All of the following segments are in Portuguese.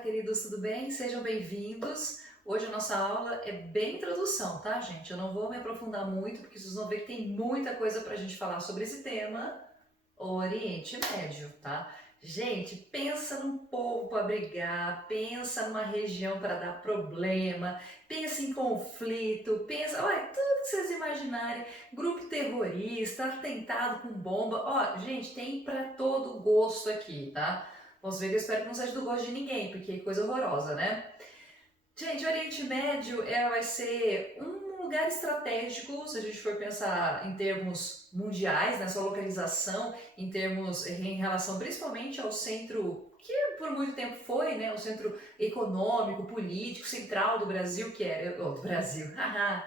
queridos, tudo bem? Sejam bem-vindos. Hoje a nossa aula é bem introdução, tá, gente? Eu não vou me aprofundar muito, porque vocês vão ver que tem muita coisa pra gente falar sobre esse tema, Oriente Médio, tá? Gente, pensa num povo para brigar, pensa numa região para dar problema, pensa em conflito, pensa, olha, tudo que vocês imaginarem, grupo terrorista, atentado com bomba, ó, gente, tem para todo gosto aqui, tá? Vamos ver que eu espero que não seja do gosto de ninguém, porque que coisa horrorosa, né? Gente, o Oriente Médio vai ser um lugar estratégico, se a gente for pensar em termos mundiais, na sua localização, em termos em relação principalmente ao centro, que por muito tempo foi, né, o centro econômico, político, central do Brasil, que é, do Brasil, haha,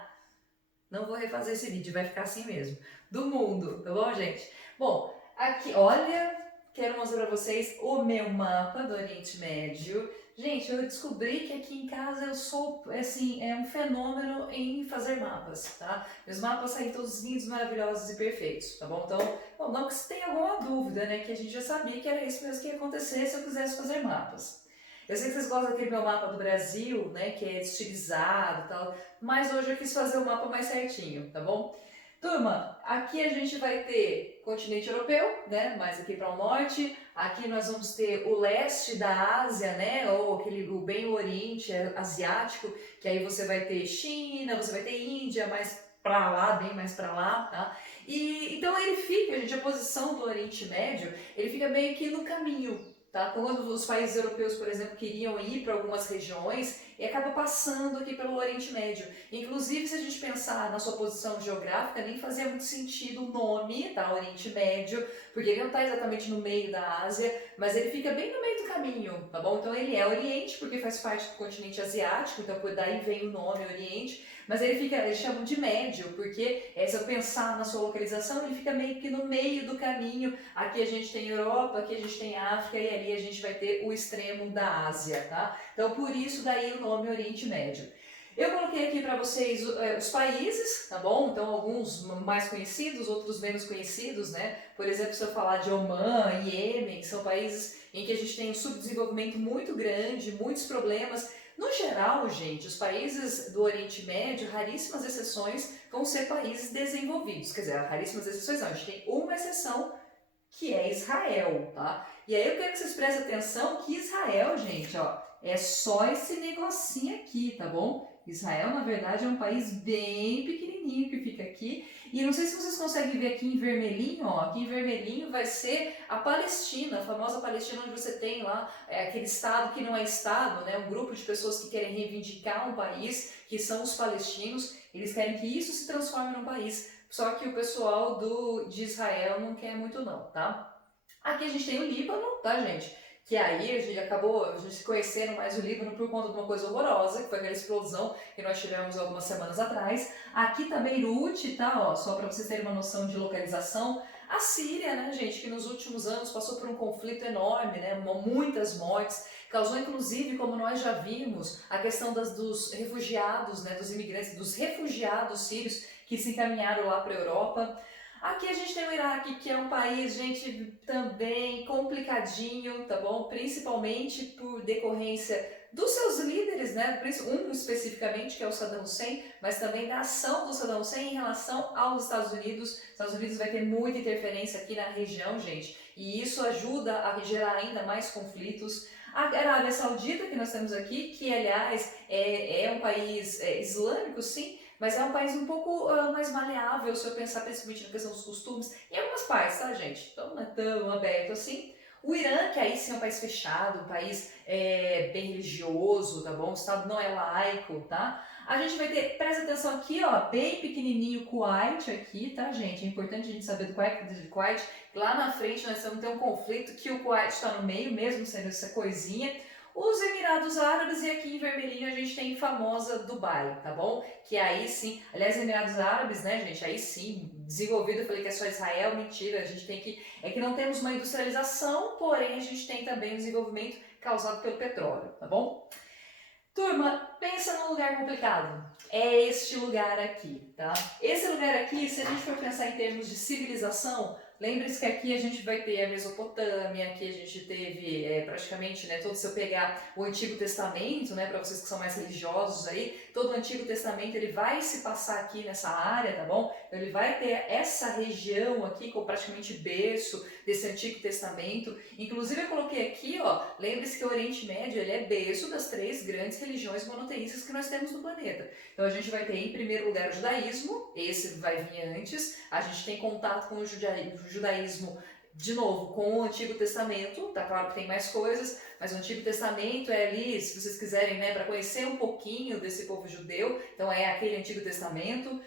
não vou refazer esse vídeo, vai ficar assim mesmo, do mundo, tá bom, gente? Bom, aqui, olha, quero mostrar para vocês o meu mapa do Oriente Médio. Gente, eu descobri que aqui em casa eu sou, assim, é um fenômeno em fazer mapas, tá? Meus mapas saem todos lindos, maravilhosos e perfeitos, tá bom? Então, bom, não que você tenha alguma dúvida, né? Que a gente já sabia que era isso mesmo que ia acontecer se eu quisesse fazer mapas. Eu sei que vocês gostam daquele meu mapa do Brasil, né? Que é estilizado e tal, mas hoje eu quis fazer o mapa mais certinho, tá bom? Turma, aqui a gente vai ter continente europeu, né, mais aqui para o norte. Aqui nós vamos ter o leste da Ásia, né, ou aquele o bem o Oriente asiático, que aí você vai ter China, você vai ter Índia, mais para lá, bem mais para lá, tá? E então ele fica, gente, a posição do Oriente Médio, ele fica meio que no caminho. Tá? Quando os países europeus, por exemplo, queriam ir para algumas regiões, e acaba passando aqui pelo Oriente Médio. Inclusive, se a gente pensar na sua posição geográfica, nem fazia muito sentido o nome, tá? Oriente Médio, porque ele não está exatamente no meio da Ásia, mas ele fica bem no meio do caminho, tá bom? Então ele é Oriente, porque faz parte do continente asiático, então por daí vem o nome Oriente, mas ele fica, eles chamam de médio, porque se eu pensar na sua localização, ele fica meio que no meio do caminho. Aqui a gente tem Europa, aqui a gente tem África e ali a gente vai ter o extremo da Ásia, tá? Então por isso daí o nome Oriente Médio. Eu coloquei aqui para vocês os países, tá bom? Então alguns mais conhecidos, outros menos conhecidos, né? Por exemplo, se eu falar de Omã, Iêmen, são países em que a gente tem um subdesenvolvimento muito grande, muitos problemas. No geral, gente, os países do Oriente Médio, raríssimas exceções, vão ser países desenvolvidos. Quer dizer, raríssimas exceções não, a gente tem uma exceção, que é Israel, tá? E aí eu quero que vocês prestem atenção que Israel, gente, ó, é só esse negocinho aqui, tá bom? Israel, na verdade, é um país bem pequenininho que fica aqui. E não sei se vocês conseguem ver aqui em vermelhinho, ó, aqui em vermelhinho vai ser a Palestina, a famosa Palestina, onde você tem lá aquele estado que não é estado, né? Um grupo de pessoas que querem reivindicar um país, que são os palestinos. Eles querem que isso se transforme num país. Só que o pessoal de Israel não quer muito não, tá? Aqui a gente tem o Líbano, tá, gente? Que aí a gente acabou se conhecendo mais o Líbano por conta de uma coisa horrorosa, que foi aquela explosão que nós tivemos algumas semanas atrás. Aqui tá Beirute, tá? Ó, só para vocês terem uma noção de localização. A Síria, né, gente, que nos últimos anos passou por um conflito enorme, né, muitas mortes, causou inclusive, como nós já vimos, a questão dos refugiados, né, dos imigrantes, dos refugiados sírios que se encaminharam lá para a Europa. Aqui a gente tem o Iraque, que é um país, gente, também complicadinho, tá bom? Principalmente por decorrência dos seus líderes, né? Um especificamente, que é o Saddam Hussein, mas também da ação do Saddam Hussein em relação aos Estados Unidos. Os Estados Unidos vai ter muita interferência aqui na região, gente, e isso ajuda a gerar ainda mais conflitos. A Arábia Saudita, que nós temos aqui, que aliás é um país islâmico, sim, mas é um país um pouco mais maleável, se eu pensar principalmente na questão dos costumes, em algumas partes, tá, gente? Então não é tão aberto assim. O Irã, que aí sim é um país fechado, um país bem religioso, tá bom? O Estado não é laico, tá? A gente vai ter, presta atenção aqui, ó, bem pequenininho, Kuwait aqui, tá, gente? É importante a gente saber do Kuwait. Lá na frente nós vamos ter um conflito que o Kuwait está no meio, mesmo sendo essa coisinha. Os Emirados Árabes, e aqui em vermelhinho a gente tem famosa Dubai, tá bom? Que aí sim, aliás, Emirados Árabes, né, gente, aí sim, desenvolvido, eu falei que é só Israel, mentira, a gente tem que, é que não temos uma industrialização, porém a gente tem também um desenvolvimento causado pelo petróleo, tá bom? Turma, pensa num lugar complicado. É este lugar aqui, tá? Esse lugar aqui, se a gente for pensar em termos de civilização, Lembre-se que aqui a gente vai ter a Mesopotâmia, aqui a gente teve praticamente, né, todo, se eu pegar o Antigo Testamento, né, para vocês que são mais religiosos aí, todo o Antigo Testamento ele vai se passar aqui nessa área, tá bom? Então ele vai ter essa região aqui como praticamente berço desse Antigo Testamento. Inclusive eu coloquei aqui, ó, lembre-se que o Oriente Médio ele é berço das 3 grandes religiões monoteístas que nós temos no planeta. Então a gente vai ter em primeiro lugar o judaísmo, esse vai vir antes, a gente tem contato com o judaísmo de novo, com o Antigo Testamento, tá claro que tem mais coisas, mas o Antigo Testamento é ali, se vocês quiserem, né, para conhecer um pouquinho desse povo judeu, então é aquele Antigo Testamento.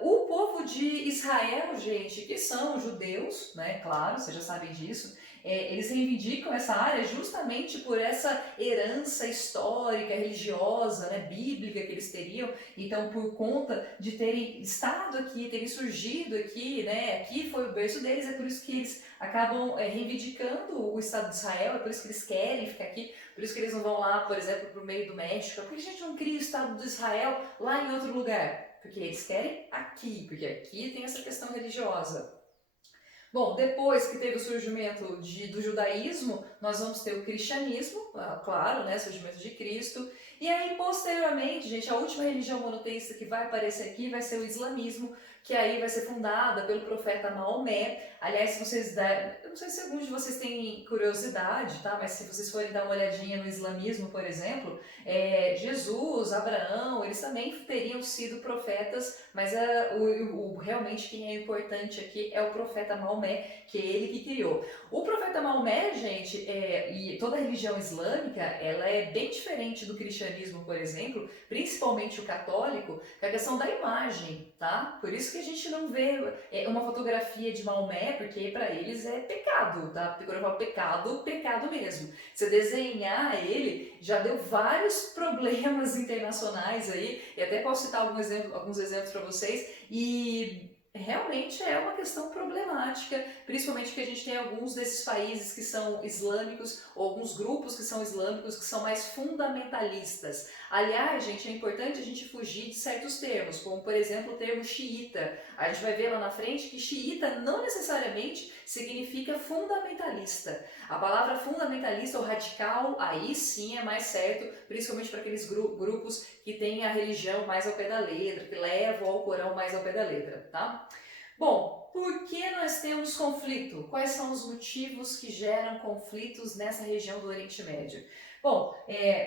O povo de Israel, gente, que são judeus, né, claro, vocês já sabem disso, eles reivindicam essa área justamente por essa herança histórica, religiosa, né, bíblica que eles teriam. Então, por conta de terem estado aqui, terem surgido aqui, né, aqui foi o berço deles, é por isso que eles acabam reivindicando o Estado de Israel, é por isso que eles querem ficar aqui, por isso que eles não vão lá, por exemplo, para o meio do México. Por que a gente não cria o Estado de Israel lá em outro lugar? Porque eles querem aqui, porque aqui tem essa questão religiosa. Bom, depois que teve o surgimento do judaísmo, nós vamos ter o cristianismo, claro, né, surgimento de Cristo. E aí, posteriormente, gente, a última religião monoteísta que vai aparecer aqui vai ser o islamismo, que aí vai ser fundada pelo profeta Maomé. Aliás, se vocês eu não sei se alguns de vocês têm curiosidade, tá? Mas se vocês forem dar uma olhadinha no islamismo, por exemplo, Jesus, Abraão, eles também teriam sido profetas, mas realmente quem é importante aqui é o profeta Maomé, que é ele que criou. O profeta Maomé, gente, e toda a religião islâmica, ela é bem diferente do cristianismo, por exemplo, principalmente o católico, que é a questão da imagem, tá? Por isso que a gente não vê uma fotografia de Maomé, porque para eles é pecado, tá? Quando eu falo pecado, pecado mesmo. Se desenhar ele, já deu vários problemas internacionais aí, e até posso citar alguns exemplos para vocês, e realmente é uma questão problemática, principalmente que a gente tem alguns desses países que são islâmicos, ou alguns grupos que são islâmicos que são mais fundamentalistas. Aliás, gente, é importante a gente fugir de certos termos, como por exemplo o termo xiita. A gente vai ver lá na frente que xiita não necessariamente significa fundamentalista. A palavra fundamentalista ou radical, aí sim é mais certo, principalmente para aqueles grupos que têm a religião mais ao pé da letra, que levam ao Corão mais ao pé da letra, tá? Bom, por que nós temos conflito? Quais são os motivos que geram conflitos nessa região do Oriente Médio? Bom,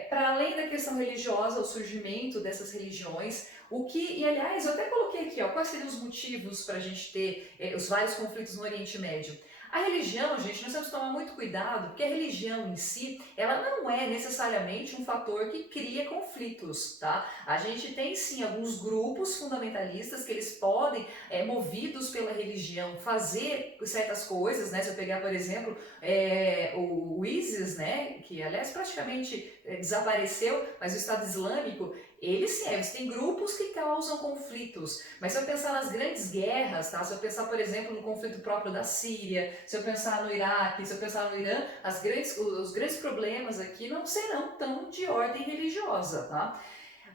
para além da questão religiosa, o surgimento dessas religiões, e aliás, eu até coloquei aqui, ó, quais seriam os motivos para a gente ter os vários conflitos no Oriente Médio? A religião, gente, nós temos que tomar muito cuidado, porque a religião em si, ela não é necessariamente um fator que cria conflitos, tá? A gente tem sim alguns grupos fundamentalistas que eles podem, movidos pela religião, fazer certas coisas, né? Se eu pegar, por exemplo, o ISIS, né? Que aliás praticamente desapareceu, mas o Estado Islâmico, eles têm grupos que causam conflitos, mas se eu pensar nas grandes guerras, tá? Se eu pensar, por exemplo, no conflito próprio da Síria, se eu pensar no Iraque, se eu pensar no Irã, os grandes problemas aqui não serão tão de ordem religiosa, tá?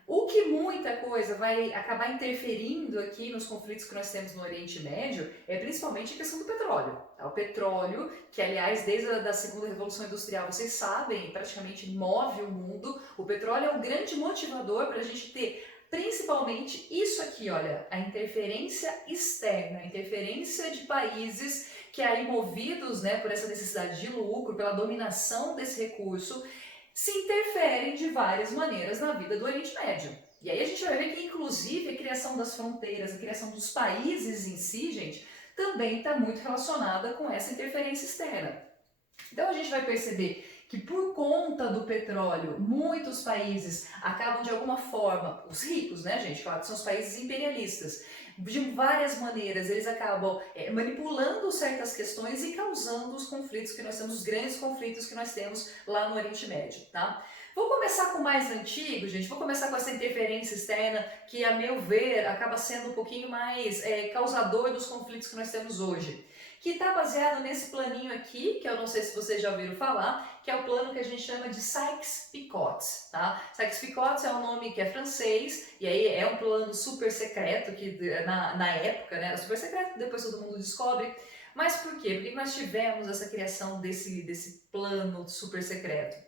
O que muita coisa vai acabar interferindo aqui nos conflitos que nós temos no Oriente Médio é principalmente a questão do petróleo. O petróleo, que aliás desde a segunda Revolução Industrial, vocês sabem, praticamente move o mundo. O petróleo é um grande motivador para a gente ter principalmente isso aqui, olha, a interferência externa, a interferência de países que aí movidos, né, por essa necessidade de lucro, pela dominação desse recurso, se interferem de várias maneiras na vida do Oriente Médio. E aí a gente vai ver que, inclusive, a criação das fronteiras, a criação dos países em si, gente, também está muito relacionada com essa interferência externa. Então a gente vai perceber que por conta do petróleo, muitos países acabam de alguma forma, os ricos, né, gente, claro que são os países imperialistas, de várias maneiras eles acabam manipulando certas questões e causando os conflitos que nós temos, os grandes conflitos que nós temos lá no Oriente Médio, tá? Vou começar com o mais antigo, gente, vou começar com essa interferência externa que, a meu ver, acaba sendo um pouquinho mais causador dos conflitos que nós temos hoje, que está baseado nesse planinho aqui, que eu não sei se vocês já ouviram falar, que é o plano que a gente chama de Sykes-Picot, tá? Sykes-Picot é um nome que é francês, e aí é um plano super secreto, que na época, né, era super secreto, depois todo mundo descobre, Mas por quê? Por que nós tivemos essa criação desse plano super secreto?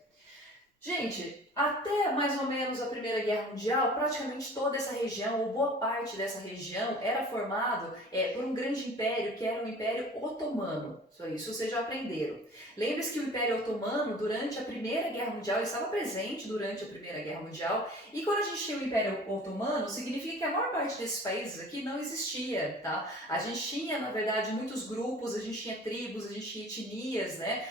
Gente, até mais ou menos a Primeira Guerra Mundial, praticamente toda essa região, ou boa parte dessa região, era formado por um grande império, que era o Império Otomano. Isso vocês já aprenderam. Lembre-se que o Império Otomano, durante a Primeira Guerra Mundial, ele estava presente durante a Primeira Guerra Mundial, e quando a gente tinha o Império Otomano, significa que a maior parte desses países aqui não existia, tá? A gente tinha, na verdade, muitos grupos, a gente tinha tribos, a gente tinha etnias, né?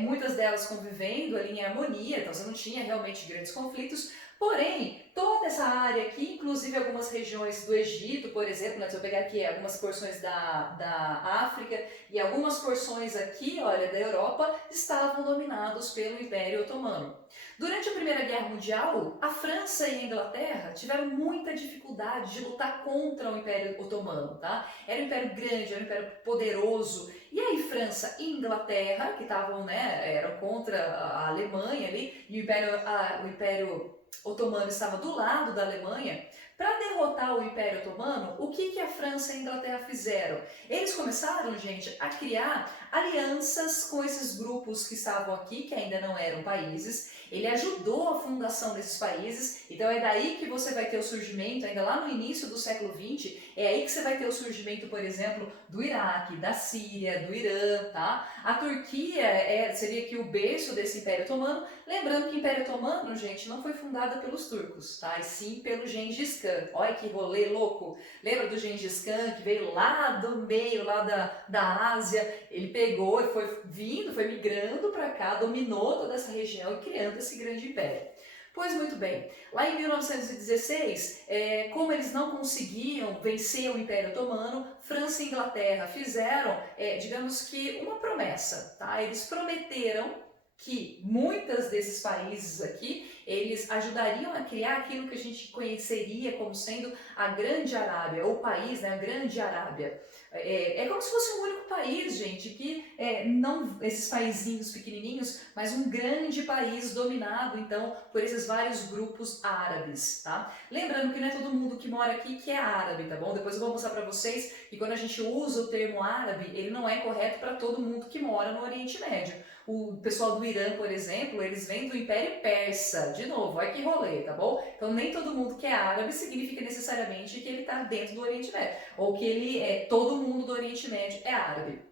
Muitas delas convivendo ali em harmonia, então você não tinha realmente grandes conflitos, porém, toda essa área aqui, inclusive algumas regiões do Egito, por exemplo, né, se eu pegar aqui algumas porções da África e algumas porções aqui, olha, da Europa, estavam dominados pelo Império Otomano. Durante a Primeira Guerra Mundial, a França e a Inglaterra tiveram muita dificuldade de lutar contra o Império Otomano, tá? Era um império grande, era um império poderoso, e aí França e Inglaterra, que estavam, né, eram contra a Alemanha ali, e o Império Otomano estava do lado da Alemanha. Para derrotar o Império Otomano, o que a França e a Inglaterra fizeram? Eles começaram, gente, a criar alianças com esses grupos que estavam aqui, que ainda não eram países. Ele ajudou a fundação desses países, então é daí que você vai ter o surgimento, ainda lá no início do século XX, é aí que você vai ter o surgimento, por exemplo, do Iraque, da Síria, do Irã, tá? A Turquia seria aqui o berço desse Império Otomano, lembrando que o Império Otomano, gente, não foi fundado pelos turcos, tá? E sim pelo Gengis Khan. Olha que rolê louco! Lembra do Gengis Khan, que veio lá do meio, lá da Ásia? Ele pegou e foi vindo, foi migrando para cá, dominou toda essa região e criando esse grande império. Pois muito bem, lá em 1916, como eles não conseguiam vencer o Império Otomano, França e Inglaterra fizeram, digamos que, uma promessa, tá? Eles prometeram que muitos desses países aqui, eles ajudariam a criar aquilo que a gente conheceria como sendo a Grande Arábia, ou país, né, a Grande Arábia. É como se fosse um único país, gente, que não esses paizinhos pequenininhos, mas um grande país dominado, então, por esses vários grupos árabes, tá? Lembrando que não é todo mundo que mora aqui que é árabe, tá bom? Depois eu vou mostrar pra vocês que quando a gente usa o termo árabe, ele não é correto para todo mundo que mora no Oriente Médio. O pessoal do Irã, por exemplo, eles vêm do Império Persa. De novo, olha que rolê, tá bom? Então nem todo mundo que é árabe significa necessariamente que ele está dentro do Oriente Médio. Ou que todo mundo do Oriente Médio é árabe.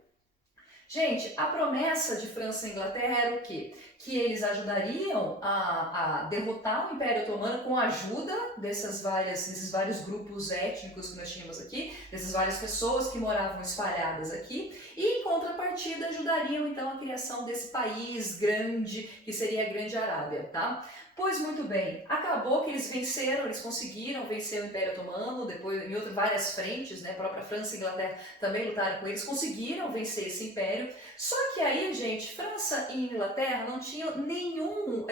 Gente, a promessa de França e Inglaterra era o quê? Que eles ajudariam a derrotar o Império Otomano com a ajuda desses vários grupos étnicos que nós tínhamos aqui, dessas várias pessoas que moravam espalhadas aqui, e em contrapartida ajudariam então a criação desse país grande, que seria a Grande Arábia, tá? Pois muito bem, acabou que eles venceram, eles conseguiram vencer o Império Otomano, depois em várias frentes, né, a própria França e Inglaterra também lutaram com eles, conseguiram vencer esse império, só que aí, gente, França e Inglaterra não tinham nenhuma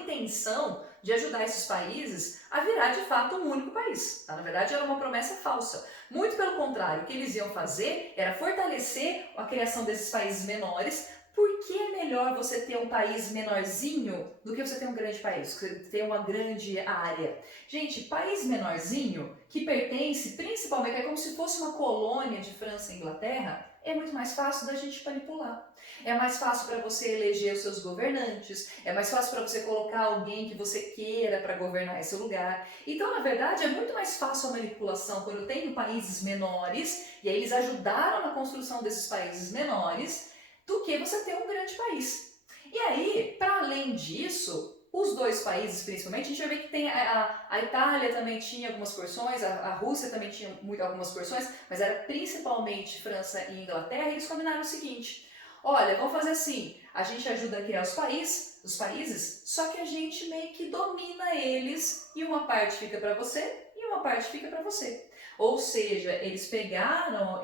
intenção de ajudar esses países a virar de fato um único país, tá? Na verdade era uma promessa falsa, muito pelo contrário, o que eles iam fazer era fortalecer a criação desses países menores. Por que é melhor você ter um país menorzinho do que você ter um grande país, ter uma grande área? Gente, país menorzinho, que pertence principalmente, é como se fosse uma colônia de França e Inglaterra, é muito mais fácil da gente manipular. É mais fácil para você eleger os seus governantes, é mais fácil para você colocar alguém que você queira para governar esse lugar. Então, na verdade, é muito mais fácil a manipulação quando eu tenho países menores, e aí eles ajudaram na construção desses países menores, do que você ter um grande país. E aí, para além disso, os dois países principalmente, a gente vai ver que tem a Itália também tinha algumas porções, a Rússia também tinha algumas porções, mas era principalmente França e Inglaterra, e eles combinaram o seguinte: olha, vamos fazer assim, a gente ajuda a criar os países, só que a gente meio que domina eles, e uma parte fica para você e uma parte fica para você. Ou seja, eles pegaram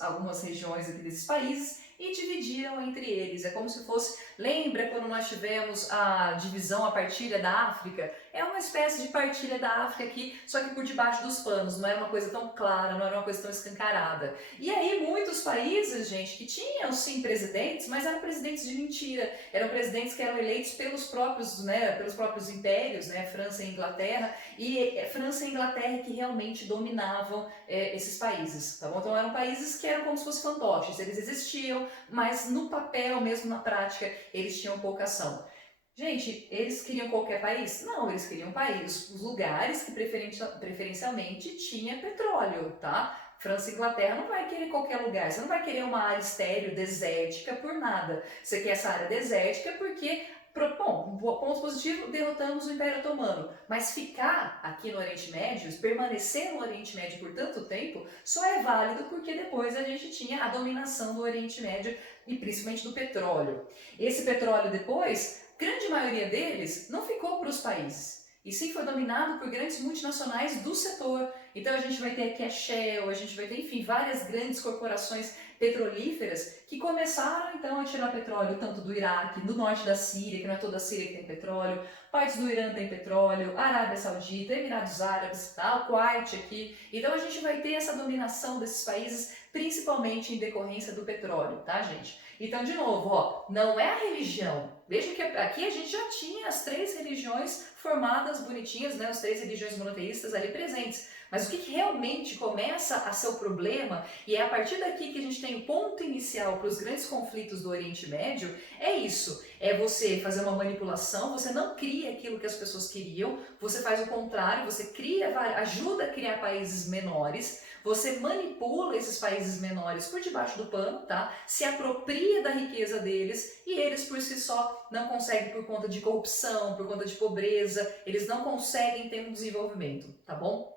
algumas regiões aqui desses países e dividiram entre eles. É como se fosse, lembra quando nós tivemos a divisão, a partilha da África? É uma espécie de partilha da África aqui, só que por debaixo dos panos, não era uma coisa tão clara, não era uma coisa tão escancarada. E aí muitos países, gente, que tinham sim presidentes, mas eram presidentes de mentira, eram presidentes que eram eleitos pelos próprios, né, pelos próprios impérios, né, França e Inglaterra, e França e Inglaterra que realmente dominavam esses países, tá bom? Então eram países que eram como se fossem fantoches, eles existiam, mas no papel mesmo, na prática, eles tinham pouca ação. Gente, eles queriam qualquer país? Não, eles queriam país, os lugares que preferencialmente tinha petróleo, tá? França e Inglaterra não vai querer qualquer lugar, você não vai querer uma área estéril, desértica, por nada. Você quer essa área desértica porque, bom, ponto positivo, derrotamos o Império Otomano. Mas ficar aqui no Oriente Médio, permanecer no Oriente Médio por tanto tempo, só é válido porque depois a gente tinha a dominação do Oriente Médio e principalmente do petróleo. Esse petróleo depois, grande maioria deles não ficou para os países, e sim foi dominado por grandes multinacionais do setor. Então a gente vai ter aqui a Shell, a gente vai ter, enfim, várias grandes corporações petrolíferas que começaram então a tirar petróleo tanto do Iraque, do norte da Síria, que não é toda a Síria que tem petróleo, partes do Irã tem petróleo, Arábia Saudita, Emirados Árabes, tá? O Kuwait aqui. Então a gente vai ter essa dominação desses países principalmente em decorrência do petróleo, tá, gente? Então, de novo, ó, não é a religião. Veja que aqui a gente já tinha as três religiões formadas bonitinhas, né? As três religiões monoteístas ali presentes. Mas o que realmente começa a ser o problema, e é a partir daqui que a gente tem o ponto inicial para os grandes conflitos do Oriente Médio, é isso. É você fazer uma manipulação, você não cria aquilo que as pessoas queriam, você faz o contrário, você ajuda a criar países menores, você manipula esses países menores por debaixo do pano, tá? Se apropria da riqueza deles e eles por si só não conseguem por conta de corrupção, por conta de pobreza, eles não conseguem ter um desenvolvimento, tá bom?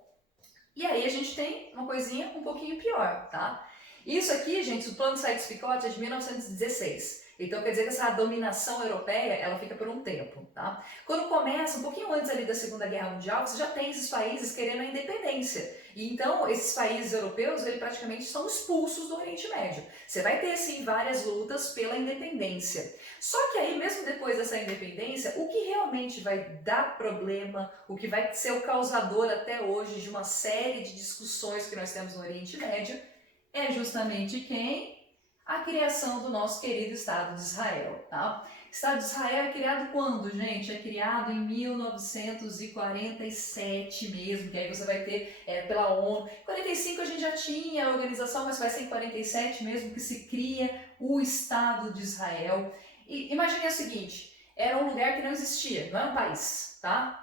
E aí a gente tem uma coisinha um pouquinho pior, tá? Isso aqui, gente, o plano Sykes-Picot é de 1916. Então quer dizer que essa dominação europeia, ela fica por um tempo, tá? Quando começa, um pouquinho antes ali da Segunda Guerra Mundial, você já tem esses países querendo a independência. E então esses países europeus, eles praticamente são expulsos do Oriente Médio. Você vai ter, sim, várias lutas pela independência. Só que aí, mesmo depois dessa independência, o que realmente vai dar problema, o que vai ser o causador até hoje de uma série de discussões que nós temos no Oriente Médio, é justamente quem? A criação do nosso querido Estado de Israel, tá? O Estado de Israel é criado quando, gente? É criado em 1947 mesmo, que aí você vai ter pela ONU. Em 45 a gente já tinha a organização, mas vai ser em 47 mesmo que se cria o Estado de Israel. E imagine o seguinte, era um lugar que não existia, não é um país, tá?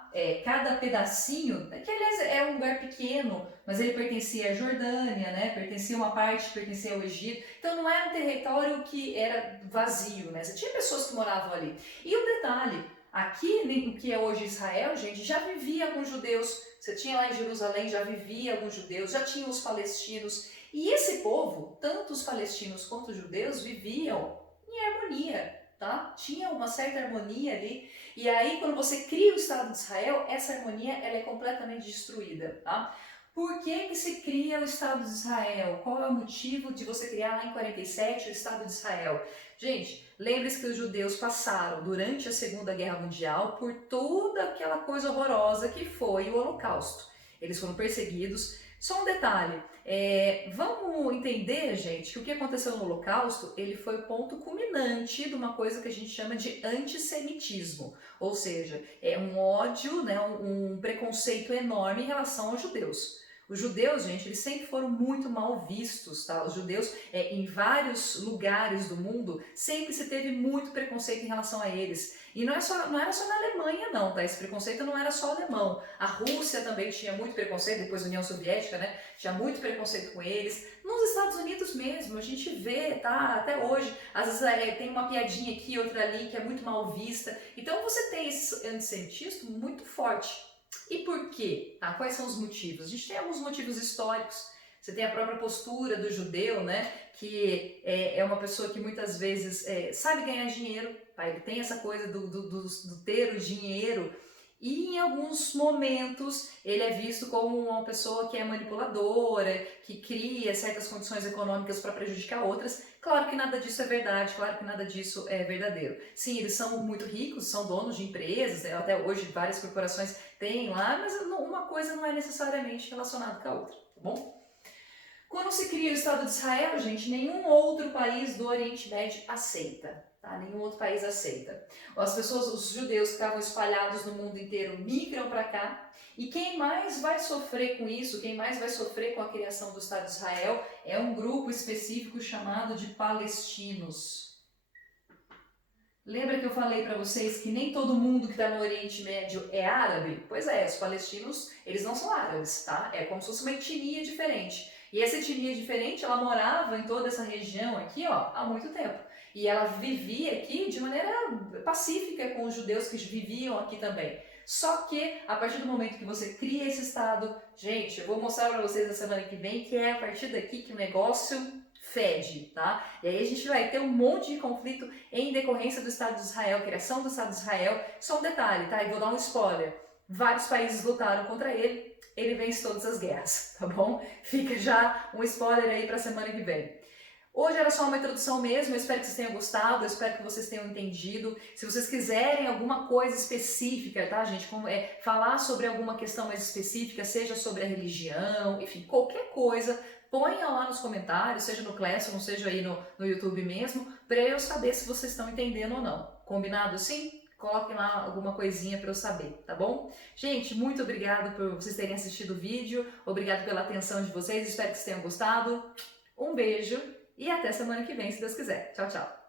Cada pedacinho, que aliás é um lugar pequeno, mas ele pertencia à Jordânia, né? Pertencia a uma parte, pertencia ao Egito. Então não era um território que era vazio, né? Você tinha pessoas que moravam ali. E um detalhe, aqui no que é hoje Israel, gente, já vivia alguns judeus. Você tinha lá em Jerusalém, já vivia alguns judeus, já tinha os palestinos. E esse povo, tanto os palestinos quanto os judeus, viviam em harmonia. Tá? Tinha uma certa harmonia ali, e aí quando você cria o Estado de Israel, essa harmonia ela é completamente destruída. Tá? Por que se cria o Estado de Israel? Qual é o motivo de você criar lá em 47 o Estado de Israel? Gente, lembre-se que os judeus passaram durante a Segunda Guerra Mundial por toda aquela coisa horrorosa que foi o Holocausto. Eles foram perseguidos. Só um detalhe, vamos entender, gente, que o que aconteceu no Holocausto, ele foi o ponto culminante de uma coisa que a gente chama de antissemitismo, ou seja, é um ódio, né, um preconceito enorme em relação aos judeus. Os judeus, gente, eles sempre foram muito mal vistos, tá? Os judeus, em vários lugares do mundo, sempre se teve muito preconceito em relação a eles. E não era só na Alemanha, não, tá? Esse preconceito não era só alemão. A Rússia também tinha muito preconceito, depois a União Soviética, né? Tinha muito preconceito com eles. Nos Estados Unidos mesmo, a gente vê, tá? Até hoje, às vezes tem uma piadinha aqui, outra ali, que é muito mal vista. Então você tem esse antissemitismo muito forte. E por quê? Ah, quais são os motivos? A gente tem alguns motivos históricos. Você tem a própria postura do judeu, né? Que é uma pessoa que muitas vezes sabe ganhar dinheiro, tá? Ele tem essa coisa do ter o dinheiro. E em alguns momentos ele é visto como uma pessoa que é manipuladora, que cria certas condições econômicas para prejudicar outras. Claro que nada disso é verdade, claro que nada disso é verdadeiro. Sim, eles são muito ricos, são donos de empresas, né? Até hoje várias corporações têm lá, mas uma coisa não é necessariamente relacionada com a outra, tá bom? Quando se cria o Estado de Israel, gente, nenhum outro país do Oriente Médio aceita. Tá? Nenhum outro país aceita. As pessoas, os judeus que estavam espalhados no mundo inteiro migram para cá. E quem mais vai sofrer com isso, quem mais vai sofrer com a criação do Estado de Israel é um grupo específico chamado de palestinos. Lembra que eu falei para vocês que nem todo mundo que está no Oriente Médio é árabe? Pois é, os palestinos, eles não são árabes, tá? É como se fosse uma etnia diferente. E essa etnia diferente, ela morava em toda essa região aqui, ó, há muito tempo. E ela vivia aqui de maneira pacífica com os judeus que viviam aqui também. Só que, a partir do momento que você cria esse Estado, gente, eu vou mostrar para vocês na semana que vem que é a partir daqui que o negócio fede, tá? E aí a gente vai ter um monte de conflito em decorrência do Estado de Israel, criação do Estado de Israel. Só um detalhe, tá? E vou dar um spoiler. Vários países lutaram contra ele, ele vence todas as guerras, tá bom? Fica já um spoiler aí pra semana que vem. Hoje era só uma introdução mesmo, eu espero que vocês tenham gostado, eu espero que vocês tenham entendido. Se vocês quiserem alguma coisa específica, tá, gente? Como falar sobre alguma questão mais específica, seja sobre a religião, enfim, qualquer coisa, ponha lá nos comentários, seja no Classroom, seja aí no YouTube mesmo, para eu saber se vocês estão entendendo ou não. Combinado assim? Coloquem lá alguma coisinha para eu saber, tá bom? Gente, muito obrigado por vocês terem assistido o vídeo, obrigado pela atenção de vocês, espero que vocês tenham gostado. Um beijo e até semana que vem, se Deus quiser. Tchau, tchau!